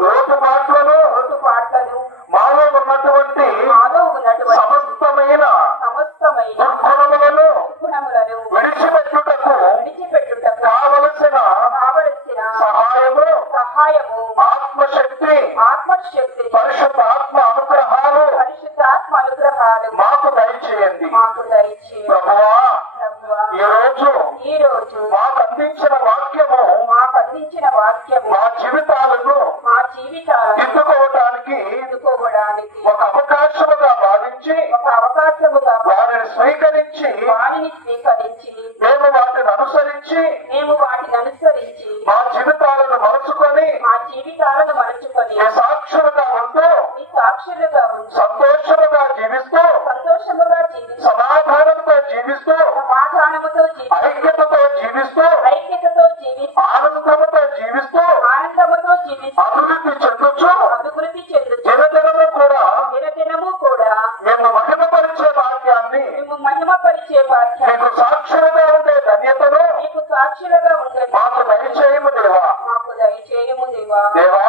లోటుపాట్లను లోటుపాట్లను మాలో ఉన్నటువంటి మాలో ఉన్నటువంటి సమస్తమైన సమస్తమైన దుర్గుణములను గుణములను విడిచిపెట్టుటకు విడిచిపెట్టుటకు కావలసిన కావలసిన సహాయము సహాయము ఆత్మశక్తి ఆత్మశక్తి పరిశుద్ధాత్మ అనుగ్రహాలు పరిశుద్ధాత్మ అనుగ్రహాలు మాకు దయచేయండి. మాకు దయచే ప్రభువా ప్రభువా, ఈ రోజు ఈ రోజు మాకు అందించిన అందించిన వాక్యము మా జీవితాలను మా జీవితాలను దిద్దుకోవటానికి ఎదుర్కోవడానికి ఒక అవకాశముగా భావించి ఒక అవకాశముగా వారిని స్వీకరించి వారిని స్వీకరించి మేము వాటిని అనుసరించి మేము వాటిని అనుసరించి మా జీవితాలను మలుచుకొని మా జీవితాలను మలుచుకొని సాక్షులుగా ఉంటూ సాక్షులుగా ఉంటూ సంతోషముగా జీవిస్తూ సంతోషముగా జీవిస్తూ సమాధానంతో జీవిస్తూ సమాధానముతో జీవిస్తూ ఐక్యతతో జీవిస్తూ అభివృద్ధి చెందుచు అభివృద్ధి చెందుతూ దినదినము కూడా దినదినము కూడా మేము మహిమపరిచే భాగ్యాన్ని మేము మహిమపరిచే బాధ్యత మీకు సాక్షులుగా ఉండే ధన్యతను మీకు సాక్షులుగా ఉండే మాకు దయచేయము దేవా. మాకు దయచేయము దేవా. దేవా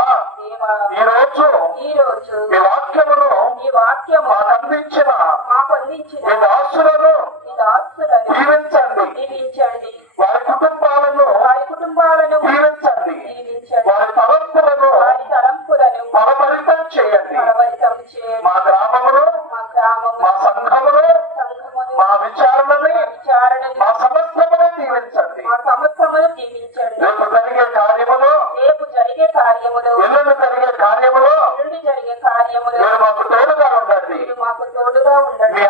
ఈ రోజు ఈ రోజు మీ వాక్యమును ఈ వాక్యము మాకు అందించిన మాకు అందించిన మీ దాసులను ఈ దాసులను దీవించండి. దీవించండి. వారి కుటుంబాలను వారి కుటుంబాలను తలంపులను ఫలపరితం చేయండి. మా గ్రామమును మా గ్రామము మా విచారణని మా సమస్తమును దీవించండి. మా సమస్తమును దీవించండి. రేపు జరిగే కార్యములో రేపు జరిగే కార్యములు ఎల్లుండి జరిగే కార్యములో ఎల్లుండి జరిగే కార్యములు మీరు మాకు తోడుగా ఉండండి. మీరు మాకు తోడుగా ఉండండి.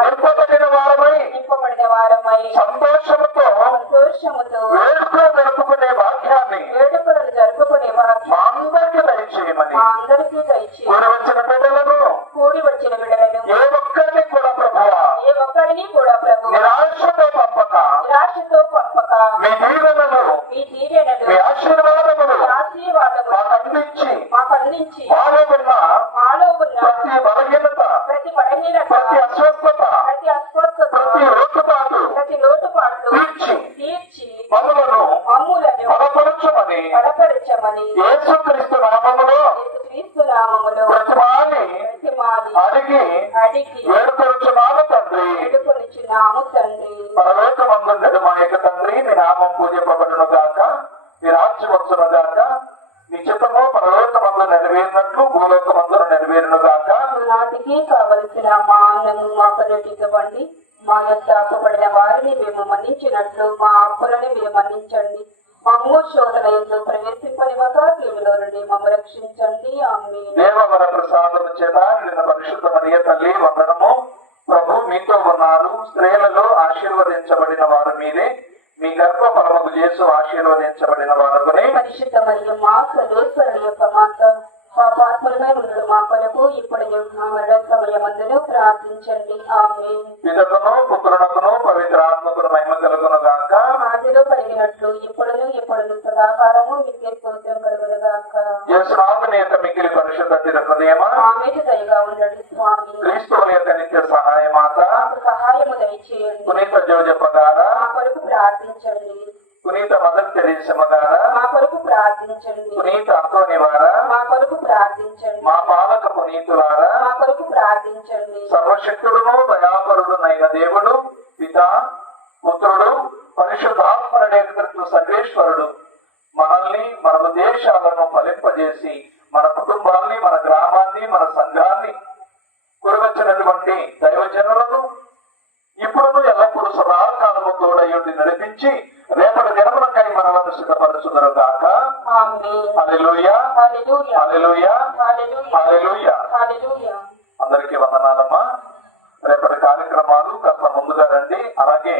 నింపబడిన వారమై నింపబడిన వారమై సంతోషముతో సంతోషముతో వేడుకలు జరుపుకునే భాగ్యాన్ని వేడుకలను జరుపుకునే వారికి మా అందరికీ దయచేయమని. మా అందరికీ దయచేసి కూడి వచ్చిన బిడ్డలను కూడి వచ్చిన బిడ్డలను. ఏ ఒక్కరిని కూడా ప్రభువా ఏ ఒక్కరిని కూడా ప్రభు నిరాశతో పంపక. నిరాశతో పంపక. మీ దీవెనలు మీ దీవెనలు మీ ఆశీర్వాదములు ఆశీర్వాదములు మాకు అందించి మాకు అందించి మాలో ఉన్న మాలో ఉన్న ప్రతి బలహీనత ప్రతి బలహీనత ప్రతి అస్వస్థత ప్రతి లోటుపాట్లు తీర్చి మమ్మలను బలపరచమని బలపరచమని యేసుక్రీస్తు నామములో క్రీస్తు నామములో ప్రతిమాని ప్రతిమాని అడిగి అడిగి వేడుకొనుచున్నాము తండ్రి. వేడుకొనిచున్నాము తండ్రి. పరలోకమందుండడు మా యొక్క తండ్రి మీ నామం పూజింపబడును గాక మీ రాజ్యం వచ్చును గాక మీ చిత్తము పరలోకమందు నెరవేరినట్లు భూలోకమందు నెరవేరును గాక నాటికి కావలసిన మా అన్నము మా పర్యటించబండి మా యొక్క అప్పుబడిన వారిని మేము మన్నించినట్లు మా అప్పులని మీరు మన్నించండి. మమ్ము శోధన ఎందు ప్రవేశింపనివ్వక కీడులో నుండి మమ్మ రక్షించండి. ఆమె దేవవర ప్రసాదము చేత నిన్న పరిశుద్ధ మరియ తల్లి వందనము. ప్రభు మీతో ఉన్నారు. స్త్రీలలో ఆశీర్వదించబడిన వారు మీరే. మీ గర్భ ఫలముకు చేసు ఆశీర్వదించబడిన వారునే పరిశుద్ధ మరియు మా సర్వేశ్వరుని యొక్క మాత మా కొరకు ఇప్పుడు మా మరణ సమయమందును ప్రార్థించండి. ఆమె పితకును పుత్రునకును పవిత్రాత్మకును మహిమ కలుగును గాక. ఆదిలో కలిగినట్లు ఇప్పుడును ఎప్పుడును సదాకాలము పరిశుద్ధ హృదయమా? క్రీస్తువుని యొక్క నిత్య సహాయ మాత మాకు సహాయము దయచేయండి పునీత జోజప్ప గారా మా కొరకు ప్రార్థించండి. పునీత మదర్ తెరీసమ్మ గారా మా కొరకు ప్రార్థించండి. పునీత అంతోని వారా? మా కొరకు ప్రార్థించండి. మా పాలక పునీతులారా? మా కొరకు ప్రార్థించండి. సర్వశక్తుడును దయాపరుడునైన దేవుడు పిత పుత్రుడు పరిశుద్ధాత్మడేకృతు సర్వేశ్వరుడు మనల్ని మన ఉద్దేశాలను ఫలింపజేసి మన కుటుంబాన్ని మన గ్రామాన్ని మన సంఘాన్ని కురవచ్చినటువంటి దైవజనులను ఇప్పుడు ఎల్లప్పుడూ సదాకాలము తోడయుండి నడిపించి రేపటి దినములకై మనలను సిద్ధపరచుదరు గాక. అందరికీ వందనాలమ్మా. రేపటి కార్యక్రమాలు కాస్త ముందుగా రండి. అలాగే